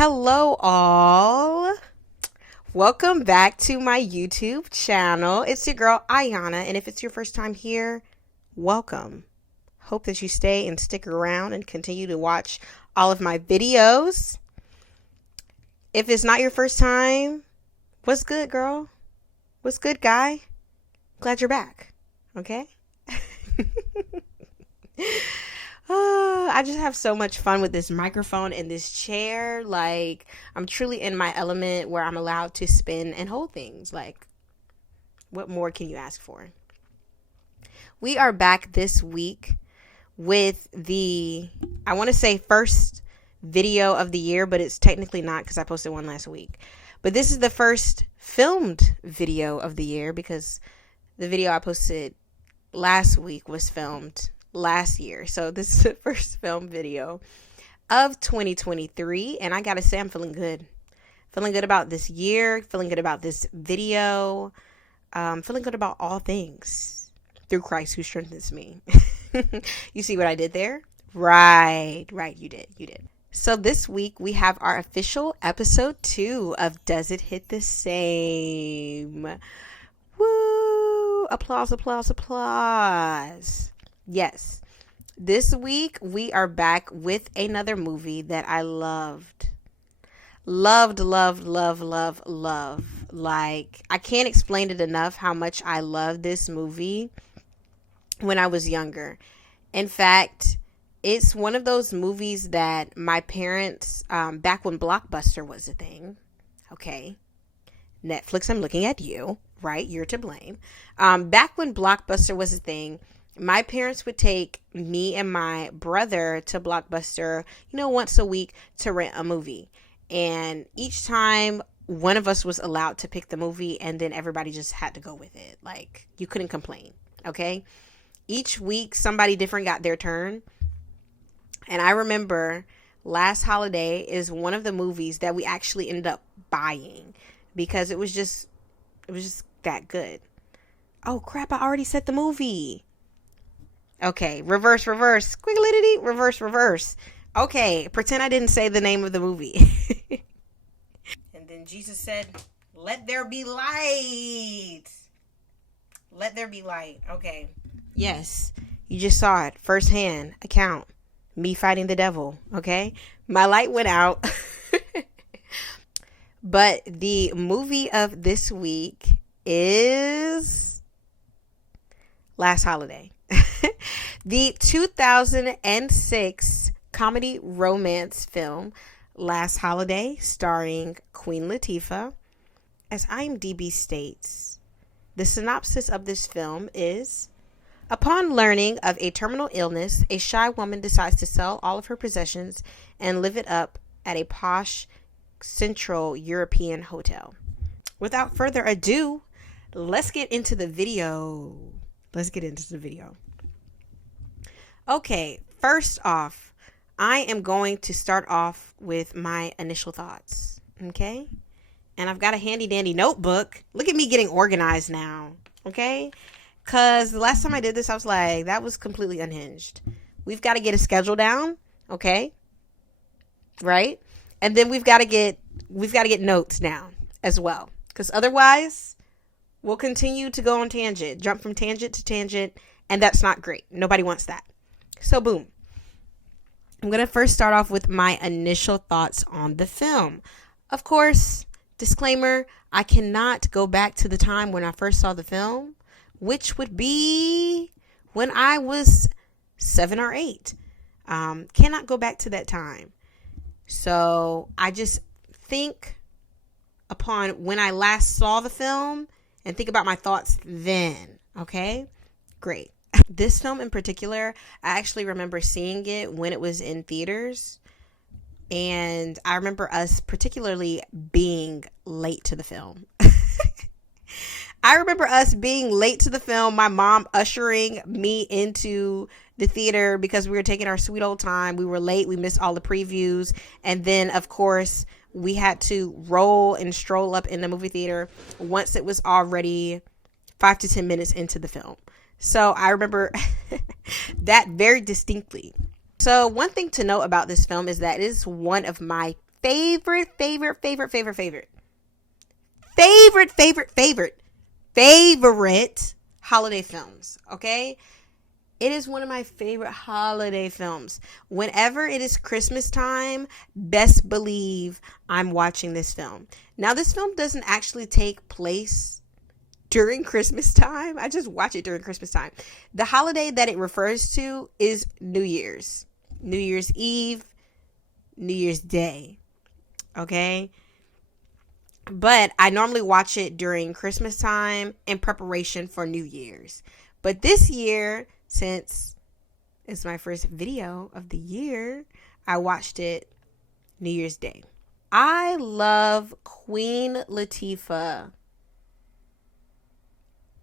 Hello, all. Welcome back to my YouTube channel. It's your girl, Ayana, and if it's your first time here, welcome. Hope that you stay and stick around and continue to watch all of my videos. If it's not your first time, what's good, girl? What's good, guy? Glad you're back, okay? I just have so much fun with this microphone and this chair. Like, I'm truly in my element where I'm allowed to spin and hold things. Like, what more can you ask for? We are back this week with I want to say first video of the year, but it's technically not because I posted one last week. But this is the first filmed video of the year because the video I posted last week was filmed last year. So this is the first film video of 2023, and I gotta say I'm feeling good about this year, feeling good about this video, feeling good about all things through Christ who strengthens me. You see what I did there? Right, you did. So this week we have our official episode 2 of Does It Hit the Same? Woo! Applause. Yes, this week we are back with another movie that I loved. Like, I can't explain it enough how much I loved this movie when I was younger. In fact, it's one of those movies that my parents, back when Blockbuster was a thing, okay, Netflix, I'm looking at you, right? You're to blame. Back when Blockbuster was a thing, my parents would take me and my brother to Blockbuster, once a week to rent a movie. And each time one of us was allowed to pick the movie, and then everybody just had to go with it. Like, you couldn't complain, okay? Each week somebody different got their turn. And I remember last holiday is one of the movies that we actually ended up buying because it was just that good. Oh crap, I already said the movie. Okay, reverse, squiggly, reverse. Okay, pretend I didn't say the name of the movie. And then Jesus said, "Let there be light." Let there be light. Okay. Yes, you just saw it firsthand account. Me fighting the devil, okay? My light went out. But the movie of this week is Last Holiday. The 2006 comedy romance film Last Holiday, starring Queen Latifah. As IMDb states, the synopsis of this film is: upon learning of a terminal illness, a shy woman decides to sell all of her possessions and live it up at a posh Central European hotel. Without further ado, let's get into the video. Okay, first off, I am going to start off with my initial thoughts, okay? And I've got a handy dandy notebook. Look at me getting organized now, okay? Because the last time I did this, I was like, that was completely unhinged. We've got to get a schedule down, okay? Right? And then we've got to get notes down as well. Because otherwise, we'll continue to go on tangent, jump from tangent to tangent, and that's not great. Nobody wants that. So boom. I'm going to first start off with my initial thoughts on the film. Of course, disclaimer, I cannot go back to the time when I first saw the film, which would be when I was 7 or 8. Cannot go back to that time. So I just think upon when I last saw the film and think about my thoughts then. Okay, great. This film in particular, I actually remember seeing it when it was in theaters. And I remember us particularly being late to the film. I remember us being late to the film, my mom ushering me into the theater because we were taking our sweet old time. We were late. We missed all the previews. And then, of course, we had to roll and stroll up in the movie theater once it was already 5 to 10 minutes into the film. So I remember that very distinctly. So one thing to note about this film is that it is one of my favorite, favorite, favorite, favorite, favorite, favorite, favorite, favorite, favorite holiday films. Okay. It is one of my favorite holiday films. Whenever it is Christmas time, best believe I'm watching this film. Now, this film doesn't actually take place during Christmas time. I just watch it during Christmas time. The holiday that it refers to is New Year's. New Year's Eve, New Year's Day. Okay? But I normally watch it during Christmas time in preparation for New Year's. But this year, since it's my first video of the year, I watched it New Year's Day. I love Queen Latifah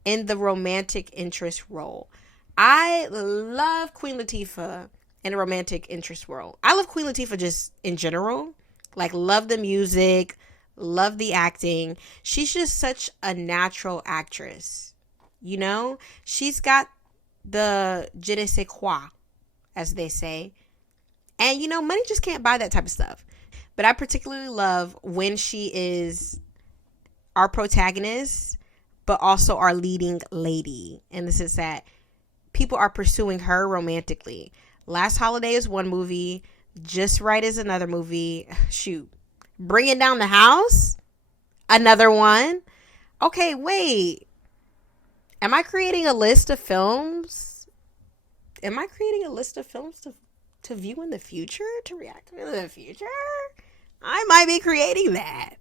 in the romantic interest role. I love Queen Latifah in a romantic interest role. I love Queen Latifah just in general. Like, love the music, love the acting. She's just such a natural actress. You know, she's got the je ne sais quoi, as they say. And, you know, money just can't buy that type of stuff. But I particularly love when she is our protagonist, but also our leading lady. And this is that people are pursuing her romantically. Last Holiday is one movie. Just Right is another movie. Shoot. Bringing Down the House? Another one. Okay, wait. Am I creating a list of films? Am I creating a list of films to view in the future? To react to in the future? I might be creating that.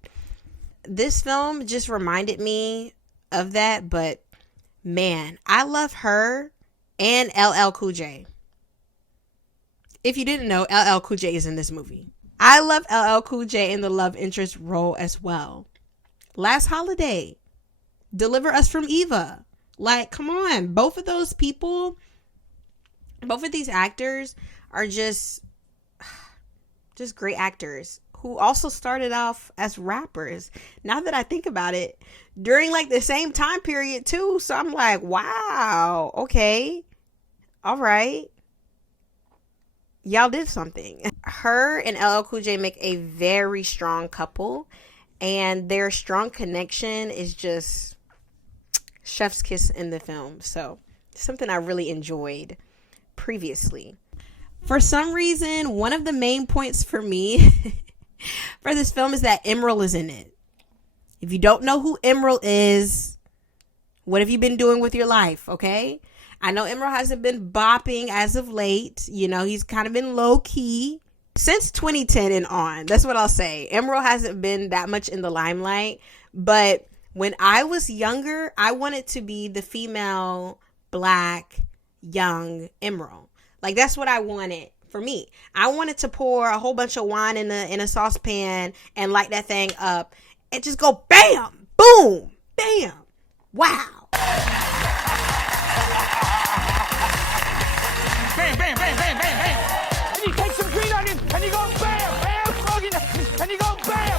This film just reminded me of that, but man, I love her and LL Cool J. If you didn't know, LL Cool J is in this movie. I love LL Cool J in the love interest role as well. Last Holiday, Deliver Us from Eva. Like, come on. Both of those people, both of these actors are just great actors who also started off as rappers. Now that I think about it, during like the same time period too. So I'm like, wow, okay. All right. Y'all did something. Her and LL Cool J make a very strong couple, and their strong connection is just chef's kiss in the film. So something I really enjoyed previously. For some reason, one of the main points for me for this film is that Emerald is in it. If you don't know who Emerald is, what have you been doing with your life? Okay. I know Emerald hasn't been bopping as of late. You know, he's kind of been low key since 2010 and on. That's what I'll say. Emerald hasn't been that much in the limelight, but when I was younger, I wanted to be the female, black, young Emerald. Like, that's what I wanted for me. I wanted to pour a whole bunch of wine in a saucepan and light that thing up and just go bam, boom, bam, wow. Bam, bam, bam, bam, bam, bam. And you take some green onion and you go bam, bam, and you go bam.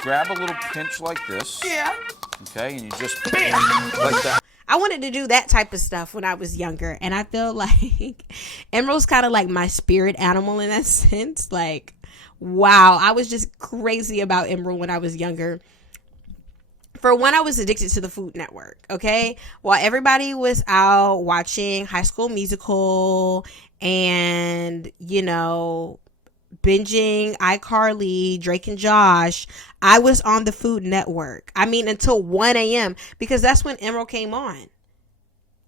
Grab a little pinch like this. Yeah. Okay, and you just bam, like that. I wanted to do that type of stuff when I was younger, and I feel like Emerald's kind of like my spirit animal in that sense. Like, wow, I was just crazy about Emerald when I was younger. For one, I was addicted to the Food Network, okay? While everybody was out watching High School Musical and, you know, binging iCarly, Drake and Josh, I was on the Food Network. I mean, until 1 a.m. because that's when Emerald came on.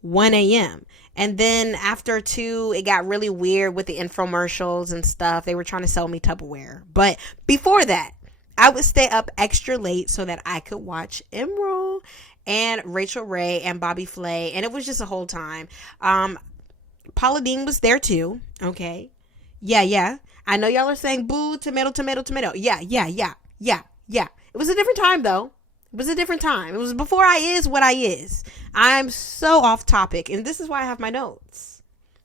1 a.m. And then after 2, it got really weird with the infomercials and stuff. They were trying to sell me Tupperware. But before that, I would stay up extra late so that I could watch Emerald and Rachel Ray and Bobby Flay. And it was just a whole time. Paula Deen was there too. Okay. Yeah. I know y'all are saying, boo, tomato, tomato, tomato. Yeah. It was a different time, though. It was a different time. It was before I is what I is. I'm so off topic. And this is why I have my notes.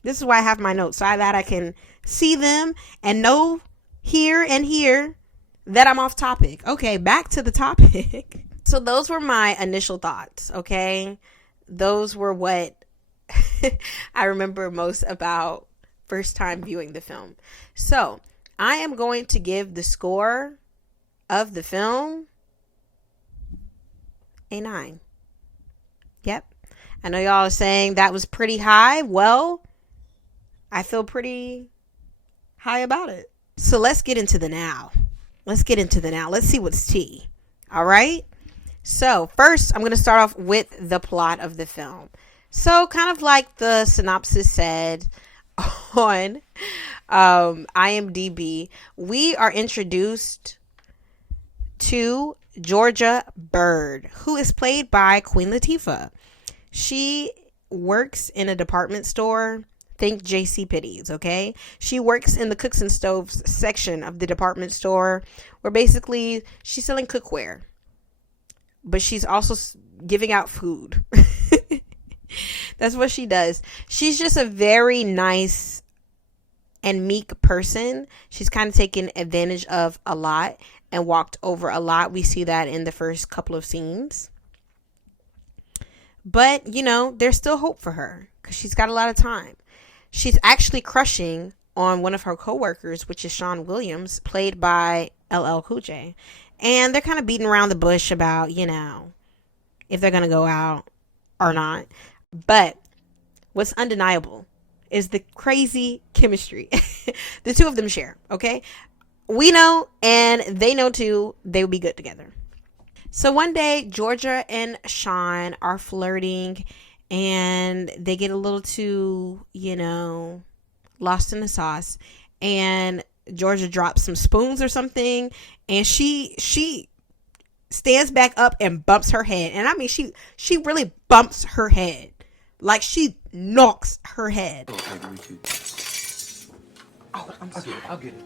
This is why I have my notes, so that I can see them and know here and here that I'm off topic. Okay, back to the topic. So those were my initial thoughts, okay? Those were what I remember most about first time viewing the film. So I am going to give the score of the film a 9. Yep. I know y'all are saying that was pretty high. Well, I feel pretty high about it. So let's get into the now. Let's see what's tea. All right. So first, I'm going to start off with the plot of the film. So kind of like the synopsis said on IMDb, we are introduced to Georgia Bird, who is played by Queen Latifah. She works in a department store. Think JCPenney's, okay? She works in the cooks and stoves section of the department store, where basically she's selling cookware, but she's also giving out food. That's what she does. She's just a very nice and meek person. She's kind of taken advantage of a lot and walked over a lot. We see that in the first couple of scenes. But, you know, there's still hope for her because she's got a lot of time. She's actually crushing on one of her coworkers, which is Sean Williams, played by LL Cool J. And they're kind of beating around the bush about, you know, if they're going to go out or not. But what's undeniable is the crazy chemistry the two of them share, okay? We know, and they know too, they will be good together. So one day, Georgia and Sean are flirting, and they get a little too, you know, lost in the sauce. And Georgia drops some spoons or something, and she stands back up and bumps her head. And I mean, she really bumps her head. Like she knocks her head. Oh, I'm sorry. I'll get it.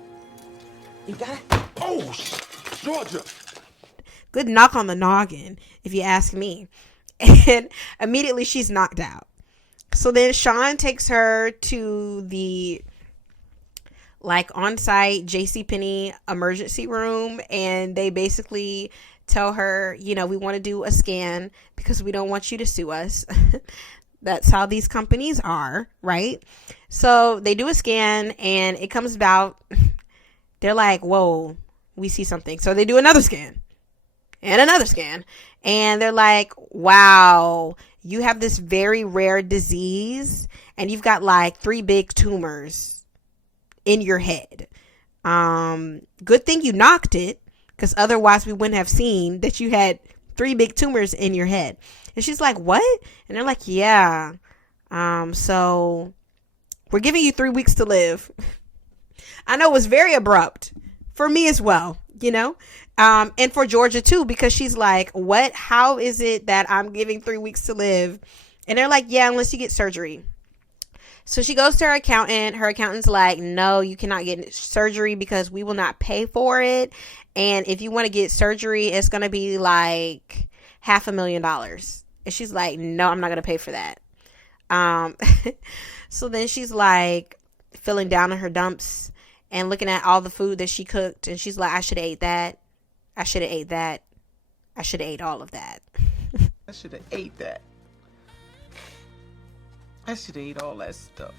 You got it? Oh, Georgia. Good knock on the noggin, if you ask me. And immediately she's knocked out. So then Sean takes her to the like on-site JCPenney emergency room, and they basically tell her, you know, we want to do a scan because we don't want you to sue us. That's how these companies are, right? So they do a scan, and it comes about, they're like, whoa, we see something. So they do another scan and another scan, and they're like, wow, you have this very rare disease, and you've got like 3 big tumors in your head. Good thing you knocked it, because otherwise we wouldn't have seen that you had 3 big tumors in your head. And she's like, what? And they're like, yeah. So we're giving you 3 weeks to live. I know it was very abrupt for me as well, you know, and for Georgia too, because she's like, what? How is it that I'm giving 3 weeks to live? And they're like, yeah, unless you get surgery. So she goes to her accountant. Her accountant's like, no, you cannot get surgery because we will not pay for it. And if you want to get surgery, it's going to be like $500,000. And she's like, no, I'm not going to pay for that. So then she's like feeling down in her dumps and looking at all the food that she cooked. And she's like, I should have ate that. I should have ate that. I should have ate all of that. I should have ate that. I should have ate all that stuff.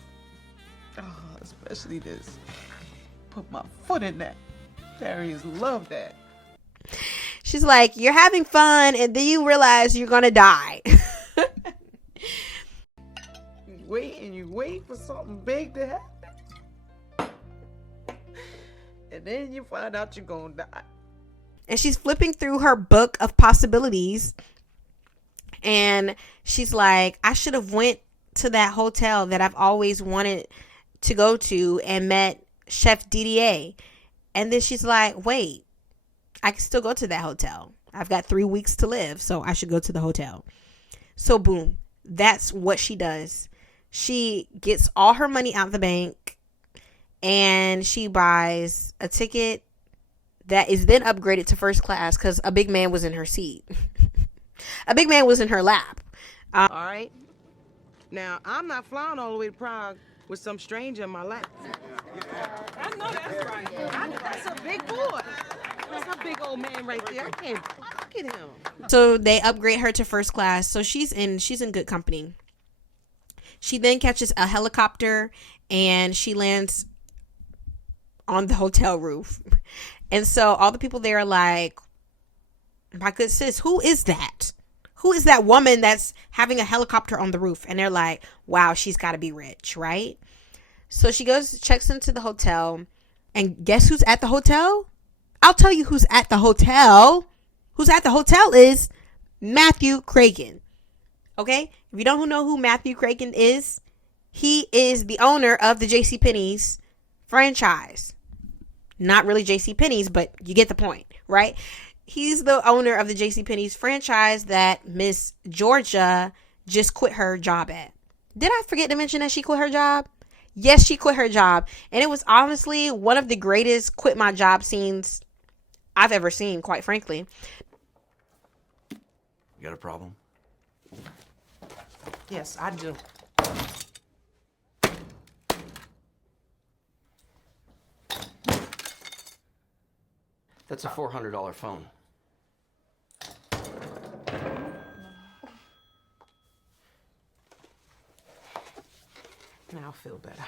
Oh, especially this. Put my foot in that. Darius loved that. She's like, you're having fun, and then you realize you're going to die. You wait for something big to happen. And then you find out you're going to die. And she's flipping through her book of possibilities. And she's like, I should have went to that hotel that I've always wanted to go to and met Chef Didier. And then she's like, wait, I can still go to that hotel. I've got 3 weeks to live, so I should go to the hotel. So boom, that's what she does. She gets all her money out of the bank, and she buys a ticket that is then upgraded to first class because a big man was in her seat. A big man was in her lap. All right. Now, I'm not flying all the way to Prague with some stranger in my lap. I know that's right. That's a big boy. That's a big old man right there. I can't look at him. So they upgrade her to first class. So she's in good company. She then catches a helicopter and she lands on the hotel roof. And so all the people there are like, my good sis, who is that? Who is that woman that's having a helicopter on the roof? And they're like, wow, she's got to be rich, right? So she goes, checks into the hotel. And guess who's at the hotel? I'll tell you who's at the hotel. Who's at the hotel is Matthew Cragen. Okay? If you don't know who Matthew Cragen is, he is the owner of the JCPenney's franchise. Not really JCPenney's, but you get the point, right? He's the owner of the JCPenney's franchise that Miss Georgia just quit her job at. Did I forget to mention that she quit her job? Yes, she quit her job. And it was honestly one of the greatest quit my job scenes I've ever seen, quite frankly. You got a problem? Yes, I do. That's a $400 phone. Now I feel better.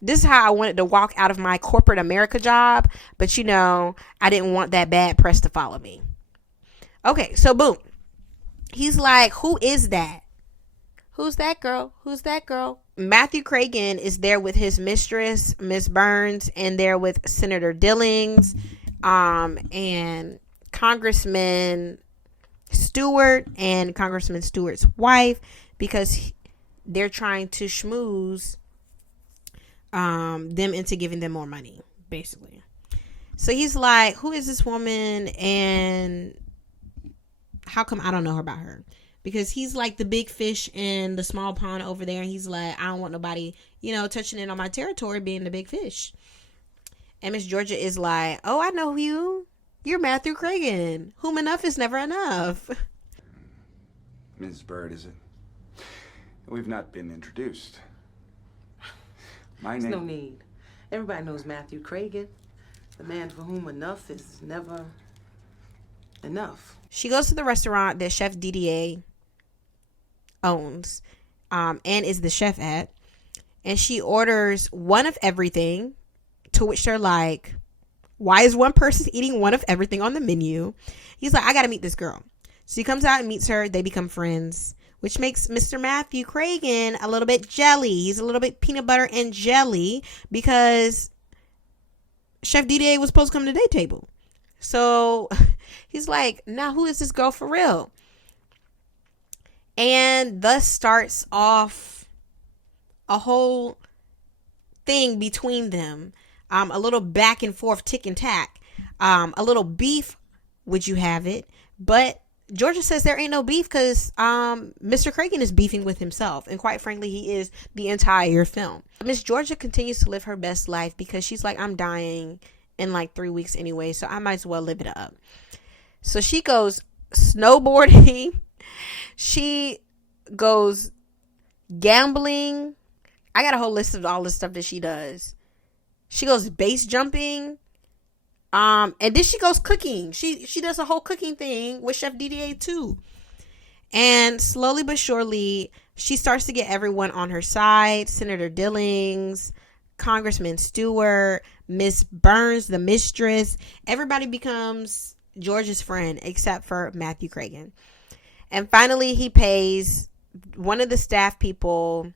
This is how I wanted to walk out of my corporate America job. But, you know, I didn't want that bad press to follow me. Okay, so boom. He's like, who is that? Who's that girl? Who's that girl? Matthew Cragen is there with his mistress, Miss Burns, and they're with Senator Dillings, and Congressman Stewart and Congressman Stewart's wife, because they're trying to schmooze them into giving them more money, basically. So he's like, who is this woman, and how come I don't know about her? Because he's like the big fish in the small pond over there, and he's like, I don't want nobody, you know, touching in on my territory, being the big fish. And Miss Georgia is like, oh, I know you. You're Matthew Cragen. Whom enough is never enough. Ms. Bird, is it? We've not been introduced. My There's name... no need. Everybody knows Matthew Cragen, the man for whom enough is never enough. She goes to the restaurant that Chef Didier owns, and is the chef at, and she orders one of everything, to which they're like, why is one person eating one of everything on the menu? He's like, I gotta meet this girl. So he comes out and meets her. They become friends, which makes Mr. Matthew Cragen a little bit jelly. He's a little bit peanut butter and jelly, because Chef Didier was supposed to come to their table. So he's like, now who is this girl for real? And thus starts off a whole thing between them. A little back and forth, tick and tack. A little beef, would you have it? But Georgia says there ain't no beef, because Mr. Cragen is beefing with himself. And quite frankly, he is the entire film. Miss Georgia continues to live her best life, because she's like, I'm dying in like 3 weeks anyway, so I might as well live it up. So she goes snowboarding. She goes gambling. I got a whole list of all the stuff that she does. She goes base jumping. And then she goes cooking. She does a whole cooking thing with Chef Didier too. And slowly but surely, she starts to get everyone on her side. Senator Dillings, Congressman Stewart, Miss Burns, the mistress. Everybody becomes George's friend except for Matthew Cragen. And finally, he pays one of the staff people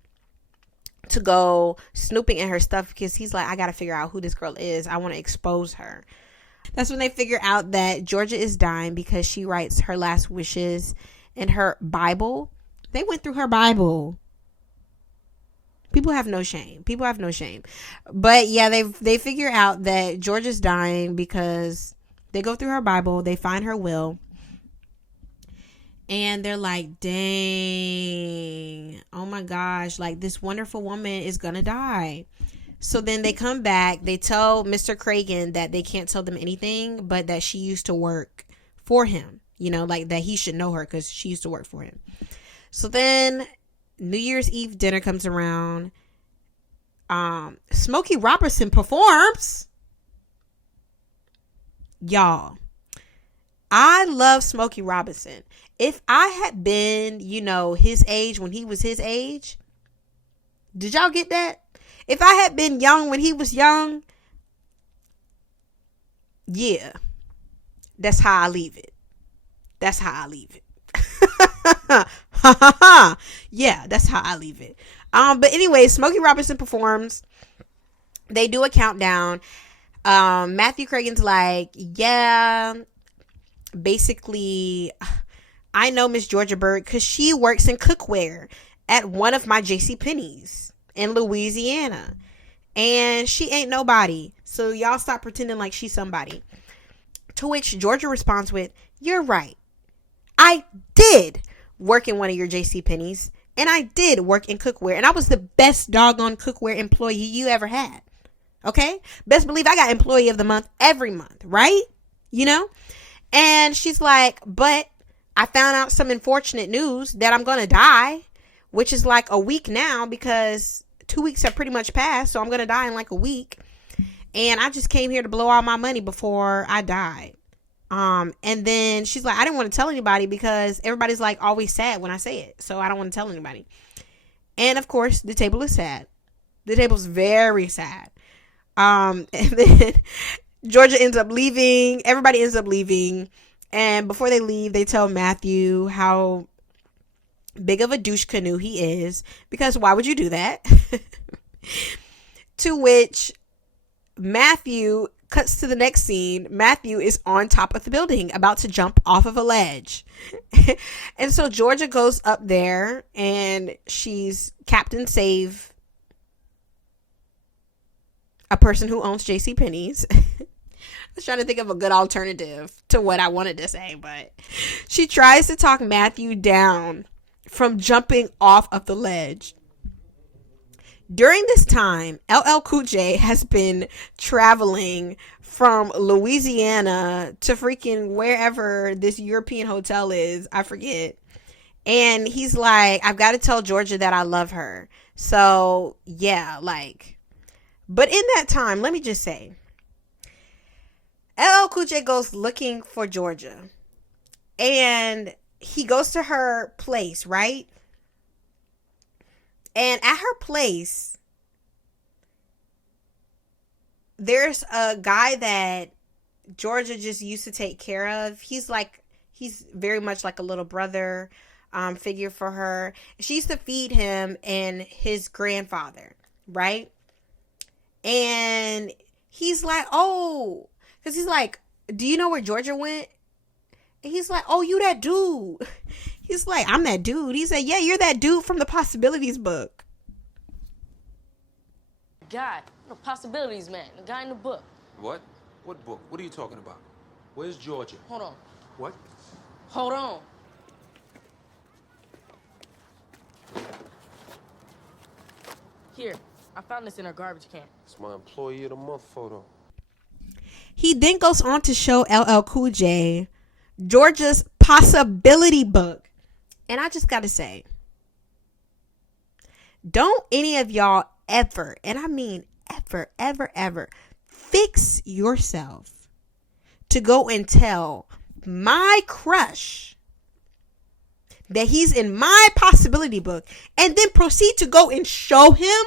to go snooping in her stuff, because he's like, I gotta figure out who this girl is. I want to expose her. That's when they figure out that Georgia is dying, because she writes her last wishes in her Bible. They went through her Bible. People have no shame. But yeah, they figure out that Georgia's dying, because they go through her Bible, they find her will, and they're like, dang, oh my gosh, like this wonderful woman is gonna die. So then they come back, they tell Mr. Cragen that they can't tell them anything, but that she used to work for him, you know, like that he should know her because she used to work for him. So then New Year's Eve dinner comes around. Smokey Robinson performs. Y'all, I love Smokey Robinson. If I had been, his age when he was his age, did y'all get that? If I had been young when he was young, yeah, that's how I leave it. That's how I leave it. Yeah, that's how I leave it. But anyway, Smokey Robinson performs. They do a countdown. Matthew Cragen's like, yeah, basically, I know Miss Georgia Bird because she works in cookware at one of my JCPenney's in Louisiana. And she ain't nobody. So y'all stop pretending like she's somebody. To which Georgia responds with, you're right. I did work in one of your JCPenney's. And I did work in cookware. And I was the best doggone cookware employee you ever had. Okay? Best believe I got employee of the month every month. Right? And she's like, but I found out some unfortunate news that I'm going to die. Which is like a week now because 2 weeks have pretty much passed. So I'm going to die in like a week. And I just came here to blow all my money before I died. And then she's like, I didn't want to tell anybody because everybody's like always sad when I say it. So I don't want to tell anybody. And of course, the table is sad. The table's very sad. And then Georgia ends up leaving. Everybody ends up leaving. And before they leave, they tell Matthew how big of a douche canoe he is. Because why would you do that? To which Matthew cuts to the next scene. Matthew is on top of the building about to jump off of a ledge. And so Georgia goes up there and she's Captain Save a person who owns JCPenney's. I was trying to think of a good alternative to what I wanted to say, but she tries to talk Matthew down from jumping off of the ledge. During this time, LL Cool J has been traveling from Louisiana to freaking wherever this European hotel is. I forget. And he's like, I've got to tell Georgia that I love her. So, yeah, like. But in that time, let me just say, LL Cool J goes looking for Georgia. And he goes to her place, right? And at her place, there's a guy that Georgia just used to take care of. He's very much like a little brother figure for her. She used to feed him and his grandfather, right? And he's like, oh, because he's like, do you know where Georgia went? And he's like, oh, you that dude. He's like, I'm that dude. He said, yeah, you're that dude from the Possibilities book. God, no possibilities, man. The guy in the book. What? What book? What are you talking about? Where's Georgia? Hold on. What? Hold on. Here, I found this in her garbage can. It's my employee of the month photo. He then goes on to show LL Cool J Georgia's Possibility book. And I just got to say, don't any of y'all ever, and I mean ever, fix yourself to go and tell my crush that he's in my Possibility book and then proceed to go and show him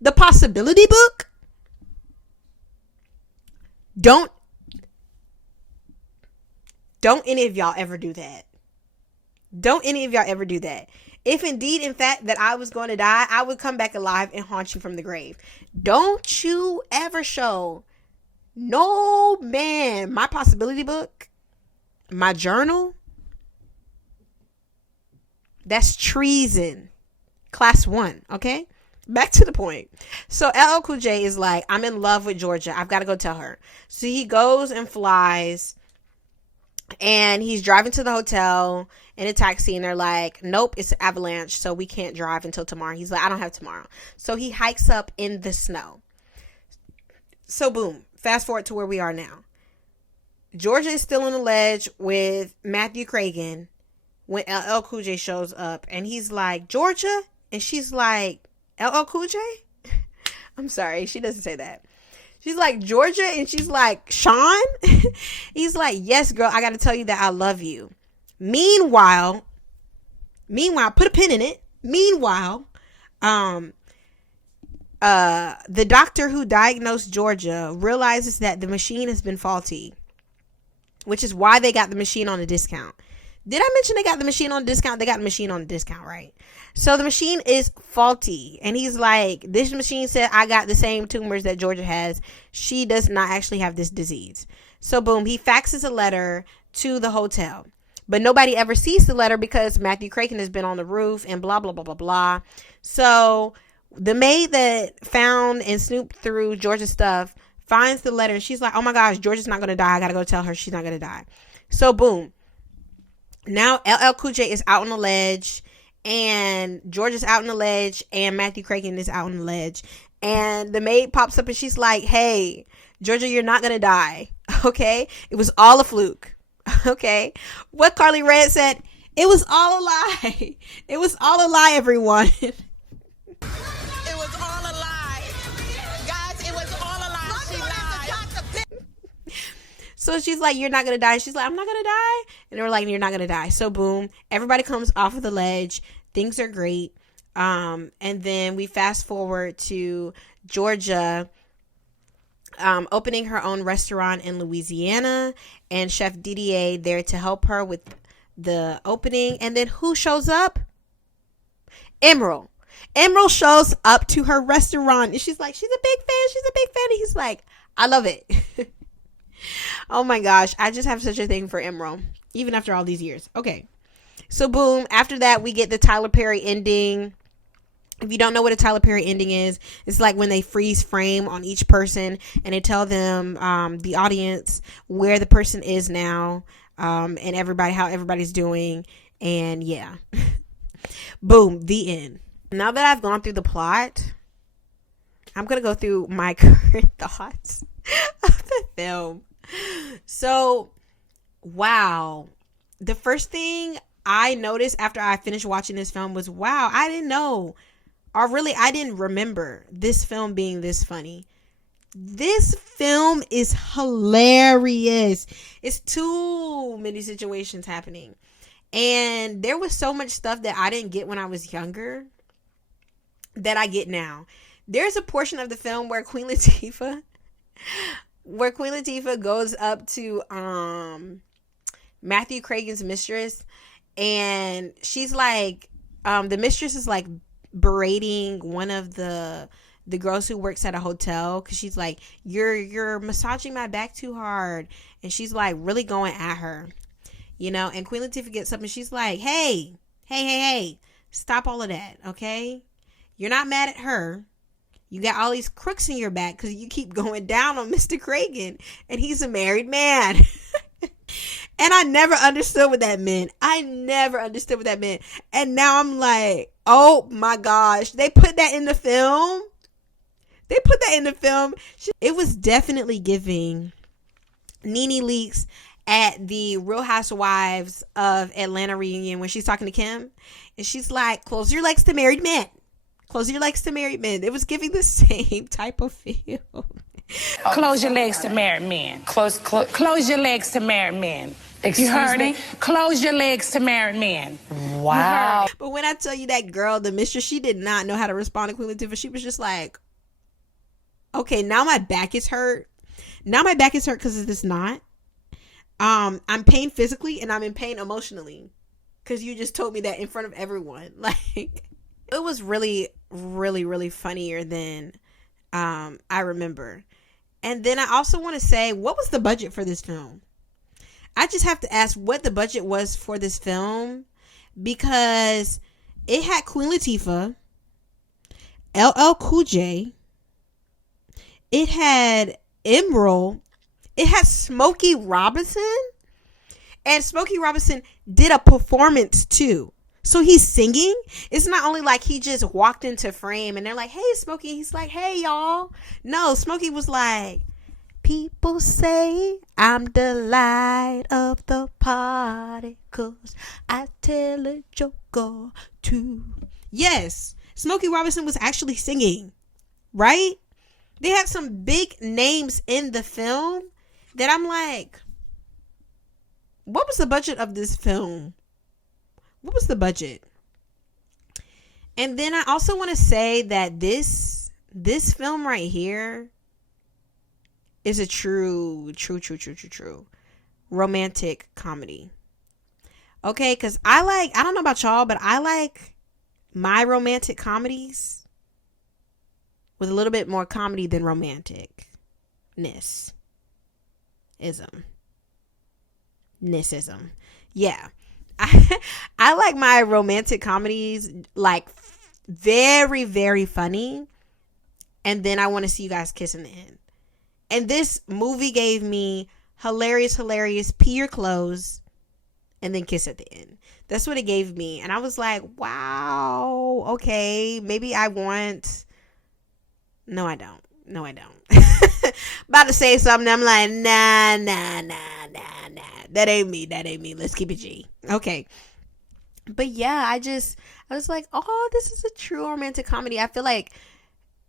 the Possibility book. Don't any of y'all ever do that. Don't any of y'all ever do that. If indeed, in fact, that I was going to die, I would come back alive and haunt you from the grave. Don't you ever show no man my Possibility book, my journal. That's treason. Class 1, okay? Back to the point. So LL Cool J is like, I'm in love with Georgia. I've got to go tell her. So he goes and flies. And he's driving to the hotel in a taxi, and they're like, nope, it's an avalanche, so we can't drive until tomorrow. He's like, I don't have tomorrow. So he hikes up in the snow. So boom, fast forward to where we are now. Georgia is still on the ledge with Matthew Cragen when LL Cool J shows up, and he's like, Georgia? And she's like, LL Cool J? I'm sorry, she doesn't say that. She's like, Georgia, and she's like, Sean? He's like, yes, girl, I got to tell you that I love you. Meanwhile, put a pin in it. Meanwhile, the doctor who diagnosed Georgia realizes that the machine has been faulty, which is why they got the machine on a discount. Did I mention they got the machine on discount? They got the machine on discount, right? So the machine is faulty. And he's like, this machine said I got the same tumors that Georgia has. She does not actually have this disease. So boom, he faxes a letter to the hotel. But nobody ever sees the letter because Matthew Cragen has been on the roof and blah, blah, blah, blah, blah. So the maid that found and snooped through Georgia's stuff finds the letter. And she's like, oh my gosh, Georgia's not going to die. I got to go tell her she's not going to die. So boom. Now LL Cool J is out on the ledge, and George is out on the ledge, and Matthew Cragen is out on the ledge, and the maid pops up and she's like, hey, Georgia, you're not gonna die, okay? It was all a fluke, okay? What Carly Red said, it was all a lie. It was all a lie, everyone. It was all a lie. Guys, it was all a lie. She lied. So she's like, you're not going to die. She's like, I'm not going to die. And they're like, you're not going to die. So boom, everybody comes off of the ledge. Things are great. And then we fast forward to Georgia opening her own restaurant in Louisiana, and Chef Didier there to help her with the opening. And then who shows up? Emerald. Emerald shows up to her restaurant, and she's like, she's a big fan. She's a big fan. And he's like, I love it. Oh my gosh, I just have such a thing for Emerald, even after all these years. Okay, so boom, after that we get the Tyler Perry ending. If you don't know what a Tyler Perry ending is, it's like when they freeze frame on each person and they tell them, the audience, where the person is now, and everybody, how everybody's doing, and yeah. Boom, the end. Now that I've gone through the plot, I'm gonna go through my current thoughts of the film. So, wow. The first thing I noticed after I finished watching this film was, wow, I didn't know, or really I didn't remember this film being this funny. This film is hilarious. It's too many situations happening. And there was so much stuff that I didn't get when I was younger that I get now. There's a portion of the film where Queen Latifah goes up to Matthew Cragen's mistress, and she's like, the mistress is like berating one of the girls who works at a hotel, because she's like, you're massaging my back too hard, and she's like really going at her, you know. And Queen Latifah gets up and she's like, hey, stop all of that, okay? You're not mad at her. You got all these crooks in your back because you keep going down on Mr. Cragen, and he's a married man. And I never understood what that meant. And now I'm like, oh my gosh, they put that in the film. It was definitely giving Nene Leakes at the Real Housewives of Atlanta reunion when she's talking to Kim, and she's like, close your legs to married men. It was giving the same type of feel. Close your legs to married men. Close your legs to married men. Excuse you heard me? it? Close your legs to married men. Wow. But when I tell you that girl, the mistress, she did not know how to respond to Queen Latifah. She was just like, okay, now my back is hurt. Because of this knot. I'm pain physically and I'm in pain emotionally. Because you just told me that in front of everyone. Like, it was really, really, really funnier than I remember. And then I also want to say, what was the budget for this film? I just have to ask what the budget was for this film, because it had Queen Latifah, LL Cool J, it had Emerald, it had Smokey Robinson, and Smokey Robinson did a performance too. So he's singing. It's not only like he just walked into frame and they're like, hey, Smokey. He's like, hey, y'all. No, Smokey was like, people say I'm the light of the party 'cause I tell a joke or two. Yes, Smokey Robinson was actually singing, right? They had some big names in the film that I'm like, what was the budget of this film? What was the budget? And then I also want to say that this film right here is a true romantic comedy. Okay, because I don't know about y'all, but I like my romantic comedies with a little bit more comedy than romanticness. Nisism. Yeah. I like my romantic comedies like very, very funny. And then I want to see you guys kiss in the end. And this movie gave me hilarious, pee your clothes and then kiss at the end. That's what it gave me. And I was like, wow, okay, maybe I want... No, I don't. About to say something. I'm like, nah. That ain't me. Let's keep it G. Okay. But yeah, I was like, oh, this is a true romantic comedy. I feel like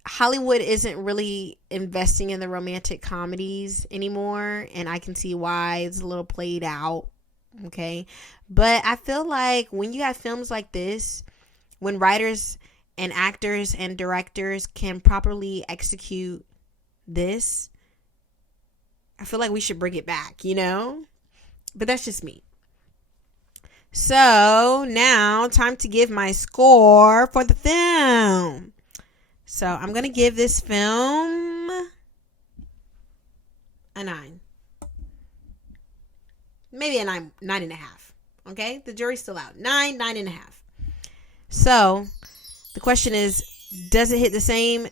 Hollywood isn't really investing in the romantic comedies anymore. And I can see why it's a little played out. Okay. But I feel like when you have films like this, when writers and actors and directors can properly execute this, I feel like we should bring it back, you know? But that's just me. So now, time to give my score for the film. So I'm going to give this film a 9. Maybe a 9.5. Okay? The jury's still out. 9.5. So the question is, does it hit the same?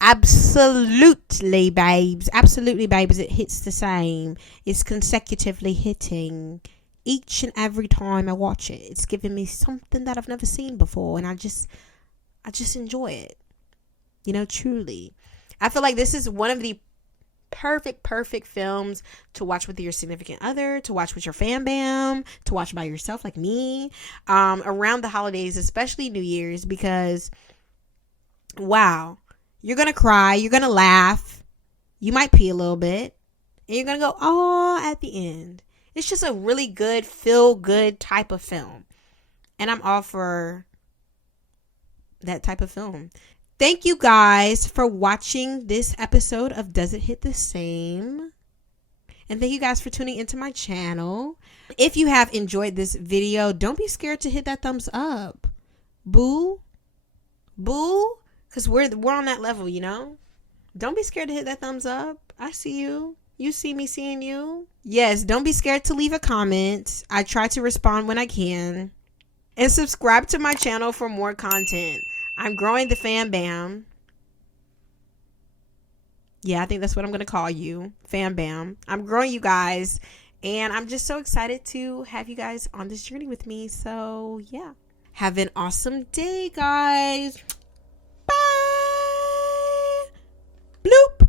Absolutely, babes. Absolutely, babes. It hits the same. It's consecutively hitting each and every time I watch it. It's giving me something that I've never seen before, and I just enjoy it. You know, truly. I feel like this is one of the perfect films to watch with your significant other, to watch with your fam bam, to watch by yourself like me, around the holidays, especially New Year's, because wow, you're gonna cry, you're gonna laugh, you might pee a little bit, and you're gonna go oh at the end. It's just a really good feel good type of film, and I'm all for that type of film. Thank you guys for watching this episode of Does It Hit the Same? And thank you guys for tuning into my channel. If you have enjoyed this video, don't be scared to hit that thumbs up. Boo. Because we're on that level, you know? Don't be scared to hit that thumbs up. I see you. You see me seeing you. Yes, don't be scared to leave a comment. I try to respond when I can. And subscribe to my channel for more content. I'm growing the fam bam. Yeah, I think that's what I'm going to call you. Fam bam. I'm growing you guys. And I'm just so excited to have you guys on this journey with me. So, yeah. Have an awesome day, guys. Bye. Bloop.